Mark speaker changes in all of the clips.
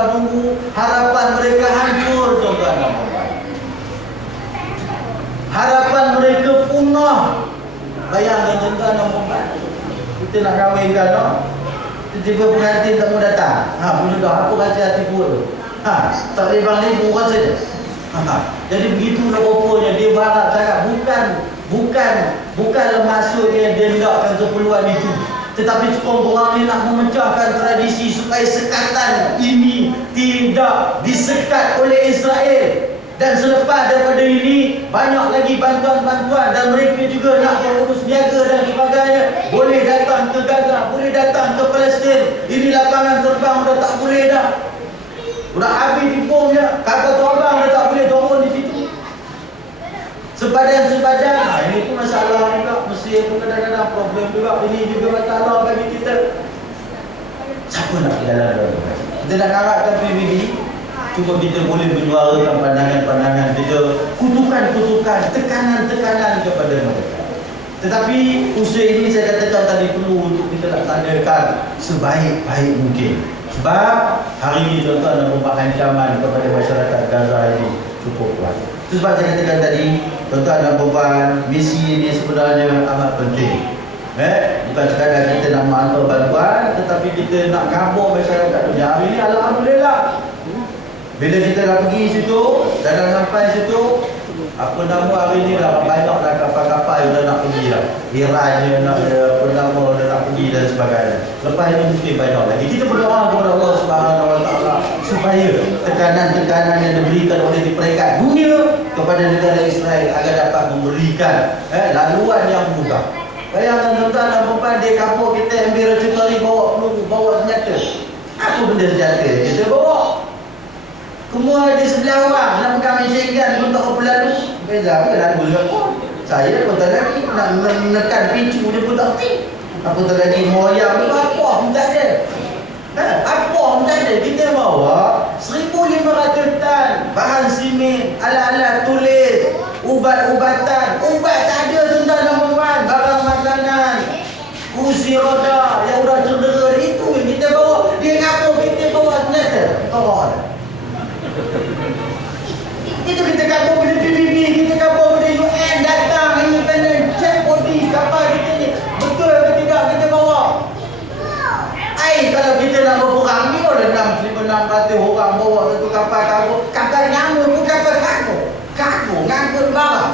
Speaker 1: tunggu harapan mereka hancur tuan-tuan harapan mereka punah. Bayangkan tuan-tuan dan puan kita nak kahwinkan no? tiba-tiba pengantin tak mau datang. Ha pun dah apa rasa hati buat tu. Ha tak boleh bang libu rasa. Je ha, jadi begitu dah rupanya dia berharap cakap bukan bukan bukanlah maksudnya dia nakkan keperluan itu tetapi sekurang ini nak memecahkan tradisi supaya sekatan ini tidak disekat oleh Israel. Dan selepas daripada ini, banyak lagi bantuan-bantuan dan mereka juga nak berurus niaga dan sebagainya. Boleh datang ke Gaza, boleh datang ke Palestin. Ini lapangan terbang dah tak boleh dah. Sudah habis dibomnya, kapal terbang dah tak boleh turun di situ. Sepadan-sepadan, nah, ini pun masalah juga. Mesir pun kadang-kadang problem juga. Ini juga masalah bagi kita. Siapa nak jalan Kita nak harapkan PBB Cuma kita boleh menyuarakan pandangan-pandangan kita. Kutukan-kutukan, tekanan-tekanan kepada mereka. Tetapi usaha ini saya katakan tadi perlu untuk kita laksanakan sebaik-baik mungkin. Sebab hari ini tuan-tuan ada ancaman kepada masyarakat Gaza ini cukup kuat. Sebab saya katakan tadi Tuan-tuan dan puan misi ini sebenarnya amat penting. Eh, bukan sekadar kita nak menghantar bantuan, tetapi kita nak ngabur masyarakat dunia. Hari ini Alhamdulillah. Bila kita dah pergi situ, dan dah sampai situ, apa nama hari ini dah banyak dah kapal-kapal yang dah nak pergi lah. Iran nak, apa nama, dah nak pergi dan sebagainya. Lepas ini mungkin banyak lagi. Kita berdoa kepada Allah Taala supaya tekanan-tekanan yang diberikan oleh di peringkat dunia kepada negara Israel agar dapat memberikan eh, laluan yang mudah. Bayangkan tuan-tuan dan puan dia kapur kita ambil racun kali bawa peluru, bawa senjata. Apa benda senjata kita bawa? Semua di sebelah awak nak pegang machine gun pun tak apa lalu. Beza apa lalu dia pun. Saya pun tak lagi nak menekan pincu dia pun tak kerti. Apa tak lagi moyang tu apa pun tak ada. Ha, apa pun tak ada. Kita bawa 1500 tan bahan simen, alat-alat tulis, ubat-ubatan. Ubat tak ada tuan-tuan dan puan. Barang makanan, kursi roda yang sudah cedera itu yang kita bawa. Dia ngaku kita bawa senjata. Tolong. Itu kita kabur pada PBB, kita kabur pada UN datang independent check body kapal kita ni. Betul ke tidak kita bawa? Ai kalau kita nak berperang ni ada 6 600 orang bawa satu kapal kargo. Kapal nyamuk bukan kapal kargo. Kargo ngangkut barang.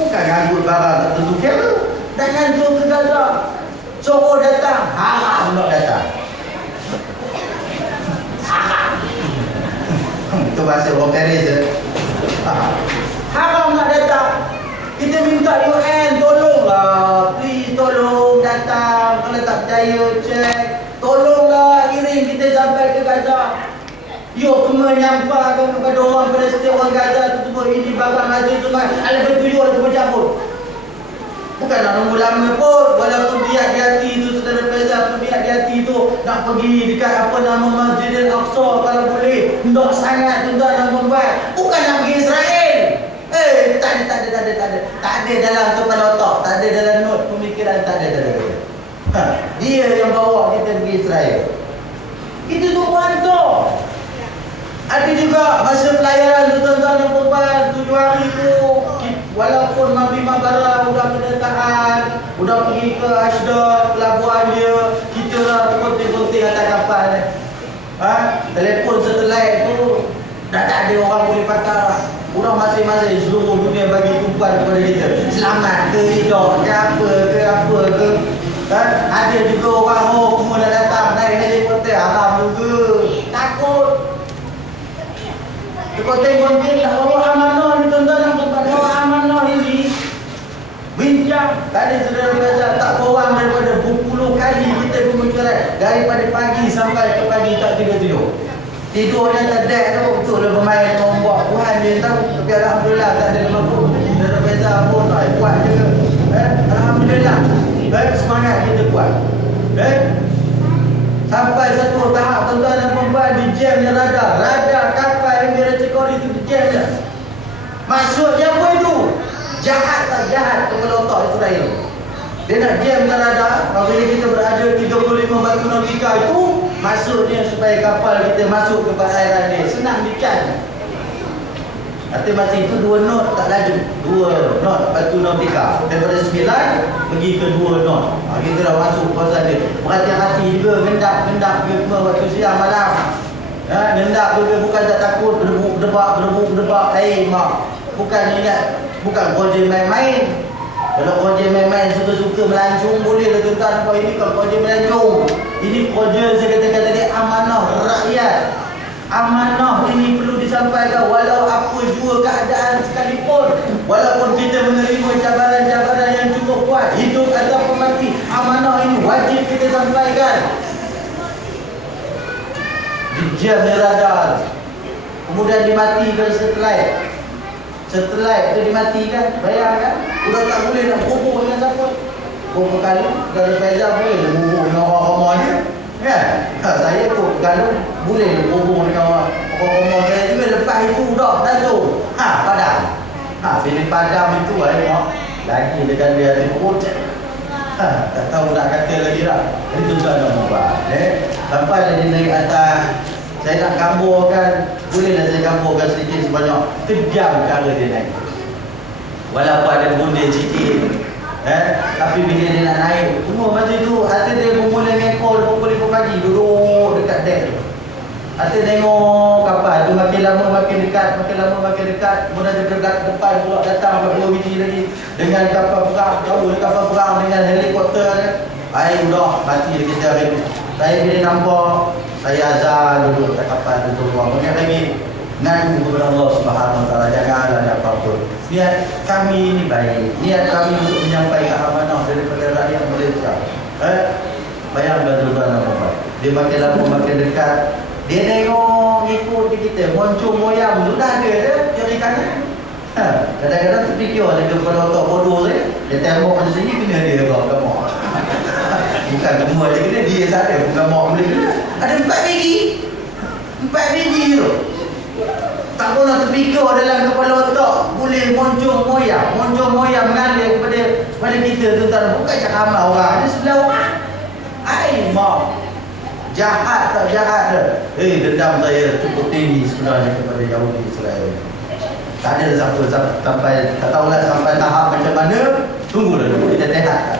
Speaker 1: Bukan ngangkut barang tak tentu kira. Dan ngangkut ke Gaza. Suruh datang, haram nak datang. Haram. Itu bahasa orang Paris je. Haram nak datang. Kita minta UN tolonglah. Please tolong datang. Kalau tak percaya cek. Tolonglah kirim kita sampai ke Gaza. Yo kena nyampaikan kepada orang Palestin orang Gaza tu semua ini barang hasil semua. Ada bertujuh ada bercampur. Bukan nak nunggu lama pun Walaupun biar di hati tu Saudara Faiza Biar di hati tu Nak pergi dekat apa nama Masjid Al-Aqsa Kalau boleh Nak sangat tuan-tuan dan perempuan Bukan nak pergi Israel. Eh tak ada tak ada tak ada tak ada. Tak ada dalam kepala otak Tak ada dalam not pemikiran Tak ada ada ha, Dia yang bawa kita pergi Israel. Itu tu hantar ada juga masa pelayaran tuan-tuan dan perempuan tujuh hari tu walaupun Nabi Mabara sudah kedatangan sudah pergi ke Ashdod pelabuhan dia kita lah terpunting-punting atas kapal ha? telefon satelit tu dah tak ada orang boleh pakai lah. Orang masing-masing seluruh dunia bagi tumpuan kepada kita. Selamat ke hidup ke apa ke apa ke. Ha? ada juga orang oh semua dah datang naik helikopter alam juga takut Terkotek-kotek tak bawa amanah ni tuan-tuan yang tempat bawa amanah ini. Bincang. Tadi saudara baca tak kurang daripada berpuluh kali kita berbicara Daripada pagi sampai ke pagi tak tidur-tidur. Tidurnya tak dek tu Betul lah bermain membuat Tuhan dia tahu Tapi Alhamdulillah tak ada lembu Saudara baca pun tak kuat je. Eh? Alhamdulillah. Eh? Semangat kita kuat eh? Sampai satu tahap tuan-tuan dan perempuan di jamnya radar. Radar kapal yang dia cekor itu di jamnya Maksudnya apa itu? Jahat tak jahat kepala otak Israel Dia nak jam kan radar Apabila kita berada 35 batu nautika itu Maksudnya supaya kapal kita masuk ke perairan dia. Senang dikan Arti masa itu dua knot tak laju. Dua knot batu nautika Daripada sembilan pergi ke dua knot. Ha, Kita dah masuk kawasan dia. Berhati-hati juga Gendap-gendap ke waktu siang malam. Ha, nendap juga bukan tak takut berdebuk berdebak berdebuk berdebak air mak. Bukan ingat bukan kerja main-main. Kalau kerja main-main suka-suka melancung boleh lah tuan Kau ini kalau kerja melancung. Ini kerja saya katakan tadi amanah rakyat. Amanah ini perlu disampaikan walau apa jua keadaan sekalipun. Walaupun kita menerima cabaran-cabaran yang cukup kuat, hidup atau mati, amanah ini wajib kita sampaikan dia radar kemudian dimatikan satelit satelit itu dimatikan bayangkan sudah tak boleh nak berhubung dengan siapa. Berapa kali kalau Faizal boleh berhubung dengan orang-orang dia kan? Ha, saya tu kalau boleh berhubung dengan orang-orang saya juga lepas itu dah tentu ha padam ha bila padam itu eh, lagi dengan dia ada perut ha, tak tahu nak kata lagi tak itu tuan nak buat eh. Sampai dia naik atas saya nak gambarkan bolehlah saya gambarkan sedikit sebanyak? Kejam cara dia naik. Walaupun ada bunda sikit eh? Tapi bila dia nak naik semua masa tu hati dia bermula ngekor pukul 5 pagi duduk dekat deck hati tengok kapal tu makin lama makin dekat makin lama makin dekat. Kemudian dia dekat depan pula datang dua biji lagi. Dengan kapal perang tahu kapal perang dengan helikopter air udah mati lagi saya saya bila nampak saya azan dulu tak kapal duduk ruang banyak lagi ngadu kepada Allah Subhanahu Wa Taala. Jangan ada apa-apa. Niat kami ini baik. Niat kami untuk menyampaikan amanah daripada rakyat Malaysia. Eh? Bayangkan tuan apa dia makin lama makin dekat. Dia tengok ikut kita. Moncong moyang sudah ada dia jari kanan. Ha, kadang-kadang terfikir ada kepada otak bodoh dia dia tembok macam sini kena dia kau kamu bukan semua dia kena dia saja bukan mak boleh kena ada empat biji. Empat biji tu. Tak pernah terfikir dalam kepala otak. Boleh moncong moyang. Moncong moyang mengalir kepada kepada kita tuan bukan cakap amal orang. Ada sebelah orang. Ai mak jahat tak jahat ke? Eh dendam saya cukup tinggi sebenarnya kepada Yahudi Israel. Tak ada siapa sampai tak tahulah sampai tahap macam mana. Tunggulah dulu. Kita keadaan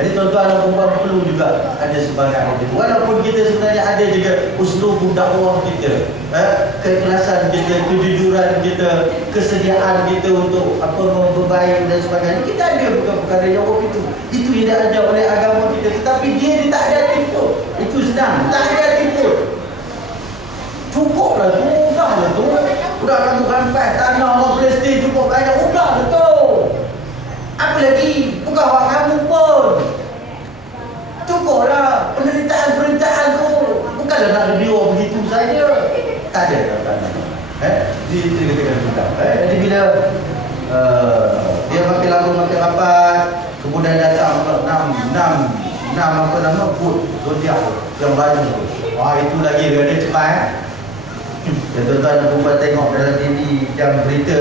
Speaker 1: jadi tuan-tuan dan perempuan perlu juga ada sebagian itu. Walaupun kita sebenarnya ada juga uslub dakwah kita, eh, keikhlasan kita, kejujuran kita, kesediaan kita untuk apa memperbaik dan sebagainya. Kita ada bukan perkara jawab itu. Itu yang diajar oleh agama kita. Tetapi dia, dia tak ada tipu. Itu sedang. Tak ada tipu. Cukuplah tu. Udahlah tu. Udah kamu rampai tanah orang Palestin cukup banyak. Udahlah tu. Apa lagi? Bukan hak kamu pun. Cukuplah penderitaan-penderitaan tu. Bukanlah nak review begitu saja. Tak ada tanda. Eh, di di ketika kita. Eh, jadi bila uh, dia makin lama makin rapat, kemudian datang pula enam enam enam apa nama put zodiak yang tu. Wah itu lagi dia ada cepat. Eh? Dan tuan-tuan dan perempuan tengok dalam TV jam berita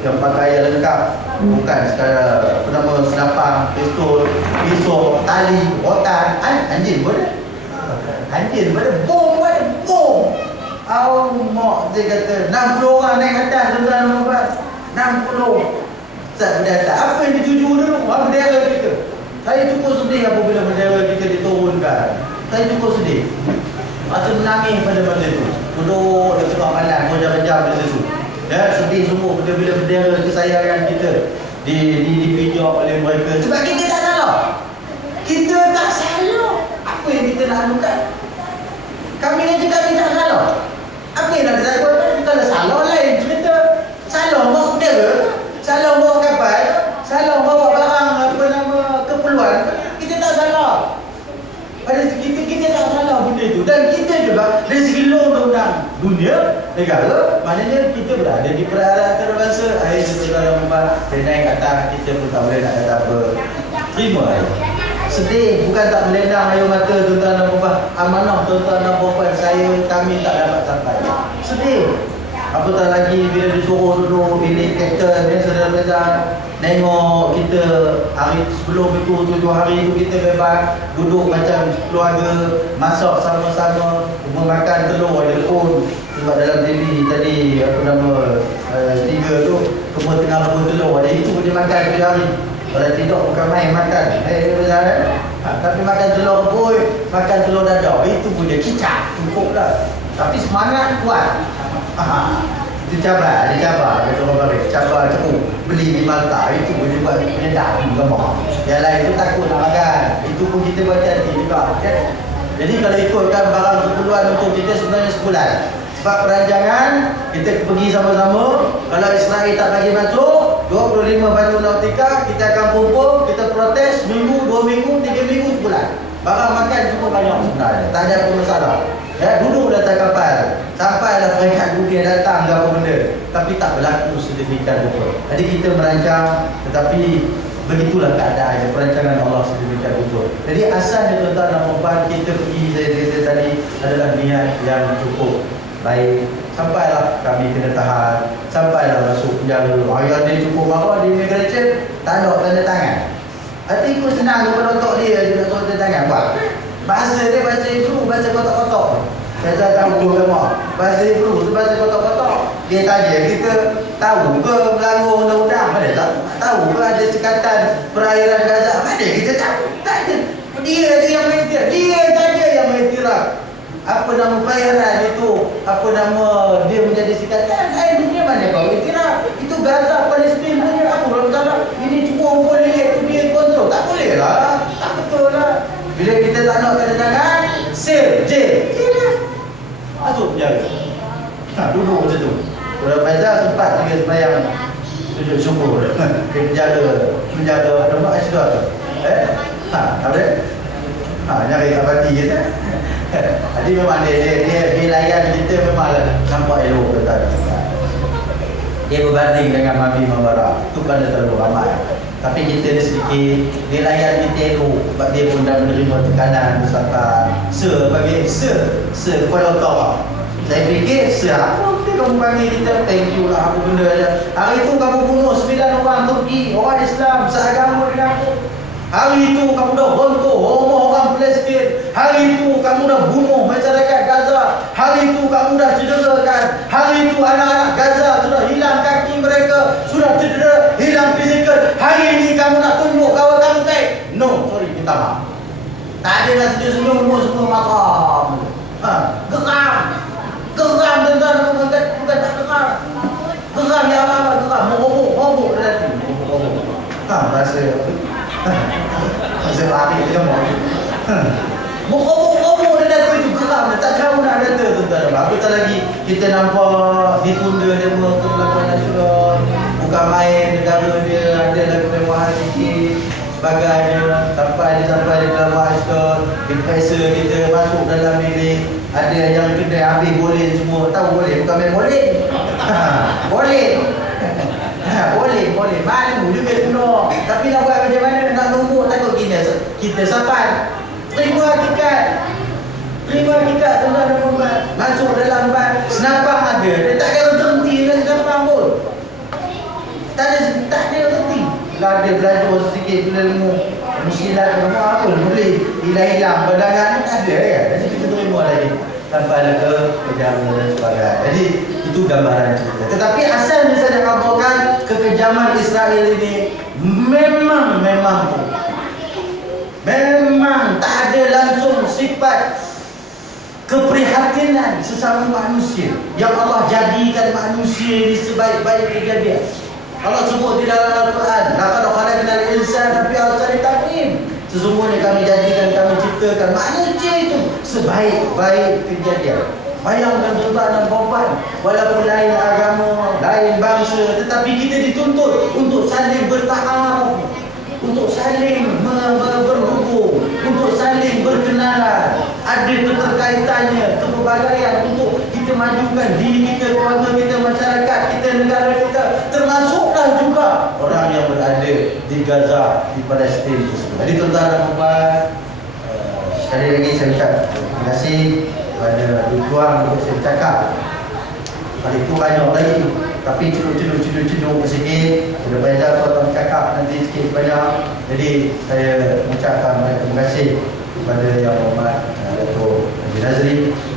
Speaker 1: yang pakaian lengkap bukan sekadar apa nama senapang, pistol, pisau, tali, rotan, an anjing pun. Anjing pun bom pun bom. Oh, mak dia kata 60 orang naik atas tuan-tuan dan perempuan. 60. Tak berdata. Apa yang dituju dulu? Apa bendera kita? Saya cukup sedih apabila bendera kita diturunkan. Saya cukup sedih. Macam menangis pada masa itu. Duduk di tengah malam, berjam-jam di situ. Ya, sedih semua bila-bila bendera kesayangan kita di di dipijak oleh mereka. Sebab kita tak salah. Kita tak salah. Apa yang kita nak anukan? Kami ni cakap kita tak salah. Apa yang nak kita Kalau salah lain cerita. Salah bawa bendera. Salah bawa kapal. Salah bawa barang apa nama keperluan. Kita tak salah. Pada kita kita tak salah benda itu dan kita juga dari segi undang-undang dunia negara maknanya kita berada di perairan antarabangsa. Air setelah yang membuat dan naik atas kita pun tak boleh nak kata apa. Terima air. Sedih bukan tak melendang air mata tuan-tuan dan puan amanah tuan-tuan dan puan saya kami tak dapat sampai. Sedih apatah lagi bila disuruh duduk bilik kapten ya saudara-saudara Tengok kita hari sebelum itu tujuh hari itu kita bebas duduk macam keluarga masak sama-sama makan telur ada pun sebab dalam TV tadi apa nama uh, tiga tu semua tengah rebus telur. Ada itu pun dia makan tujuh hari. Kalau tidak bukan main makan. Eh betul eh? Ha, tapi makan telur rebus makan telur dadah itu pun dia kicap cukup dah tapi semangat kuat dia cabar kata orang balik, cabar cepu. Beli di Malta, itu boleh buat penyedak di gambar yang lain itu takut nak makan. Itu pun kita buat hati juga okay? jadi kalau ikutkan barang keperluan untuk kita sebenarnya sebulan. Sebab perancangan kita pergi sama-sama. Kalau Israel tak bagi masuk 25 batu nautika kita akan kumpul kita protes minggu, dua minggu, tiga minggu sebulan. Barang makan cukup banyak sebenarnya. Tak ada pun masalah Ya, duduk datang kapal. Sampailah peringkat dunia datang ke apa benda. Tapi tak berlaku sedemikian rupa. Jadi kita merancang Tetapi begitulah keadaan Perancangan Allah sedemikian rupa. Jadi asalnya tuan-tuan dan puan Kita pergi saya cerita tadi Adalah niat yang cukup baik. Sampailah kami kena tahan. Sampailah masuk penjara. Ayah dia cukup marah di immigration Tak ada tanda tangan. Hati ikut senang kepada otak dia Dia nak tanda tangan. Buat Bahasa dia bahasa Ibru, bahasa kotak-kotak. Saya tahu dua lama. Bahasa Ibru tu bahasa kotak-kotak. Dia tanya kita tahu ke melanggar undang-undang? Ada tak? Tahu ke ada sekatan perairan Gaza? Ada kita tahu. Tak ada. Dia je yang main tirak. Dia saja yang main tirak. Apa nama perairan itu? Apa nama dia menjadi sekatan? Saya dunia mana kau main tirak? Itu Gaza, Palestin punya. Apa belum salah? Ini cuma boleh dia kontrol. Tak boleh lah. Tak betul lah. Bila kita tak nak tanda tangan, sel, je. Jail Masuk penjara. Ha, duduk macam tu. Kalau Faizal sempat juga sembahyang sujud syukur. Dia penjara, penjara tempat Aisyah tu. Eh? Ha, tak boleh? Ha, nyari kat parti kita. Jadi memang dia, dia, dia, dia layan kita memang nampak elok kata. Dia berbanding dengan Nabi Mubarak. Itu kan terlalu ramai. Tapi kita ni sedikit Dia layan kita elok Sebab dia pun dah menerima tekanan Misalkan Se bagi Se Se kepada kau Saya fikir Se apa Dia kamu bagi kita? Thank you lah Apa benda dia Hari tu kamu bunuh Sembilan orang Turki Orang Islam Seagama dengan aku. Hari itu kamu dah honto Homo orang Palestin. Hari itu kamu dah bunuh masyarakat Gaza. Hari itu kamu dah cederakan. Hari itu anak-anak Gaza Sudah hilang kaki mereka Sudah cedera Hilang fizikal. Hari ini kamu nak tunjuk kawan kamu baik No, sorry, minta maaf. Tak ada nak senyum-senyum Semua semua makam ha, Geram Geram tuan-tuan Bukan, bukan tak geram. Geram ya apa-apa Geram. Mobok, mobok Ha, bahasa Masa lari dia mau. Bobo-bobo dia dah tu geram. Dia tak tahu nak kata tuan-tuan. Apa tak lagi kita nampak ditunda dia kelakuan nasional. Bukan main negara dia ada lagi kemewahan sikit. Sebagainya sampai dia sampai di dalam master investor kita masuk dalam bilik ada yang kena habis boleh semua tahu boleh bukan main boleh boleh Ha, boleh, boleh. Malu juga kuno. Tapi nak buat macam mana nak nombor takut gini. Kita sapan. Terima hakikat. Terima hakikat tuan dan puan. Masuk dalam bab senapang ada. Dia tak kira berhenti dengan senapang pun. Tak ada tak ada berhenti. Kalau ada belajar sedikit bila ilmu musyidat ilmu apa boleh hilang-hilang pandangan tak ada ya. Jadi kita terima lagi tanpa ada ke kejaman dan sebagainya. Jadi itu gambaran cerita. Tetapi asalnya saya katakan kekejaman Israel ini memang memang memang tak ada langsung sifat keprihatinan sesama manusia yang Allah jadikan manusia ini sebaik-baik kejadian. Allah sebut di dalam Al-Quran, "Laqad khalaqnal insana fi ahsani taqwim." Sesungguhnya kami jadikan kami ciptakan. Manusia itu sebaik-baik kejadian. Bayangkan tuan dan puan Walaupun lain agama, lain bangsa Tetapi kita dituntut untuk saling bertahan Untuk saling berhubung Untuk saling berkenalan. Ada keterkaitannya, kepelbagaian Untuk kita majukan diri kita, keluarga kita, masyarakat kita, negara kita. Termasuklah juga orang yang berada di Gaza, di Palestin Jadi tuan-tuan dan puan Sekali lagi saya ucap terima kasih pada ruang untuk saya cakap Hari itu banyak lagi Tapi ceduk-ceduk-ceduk-ceduk sikit Sudah banyak tuan cakap nanti sikit banyak. Jadi saya mengucapkan banyak terima kasih Kepada Yang Hormat uh, Dato' Haji Nazri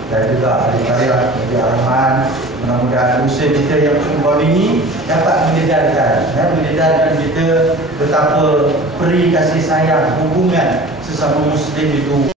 Speaker 1: Dan juga Ahli Karya Haji Arman Mudah-mudahan usaha kita yang cukup ini Dapat menyedarkan. Ya, Menyedarkan kita betapa Peri kasih sayang hubungan Sesama Muslim itu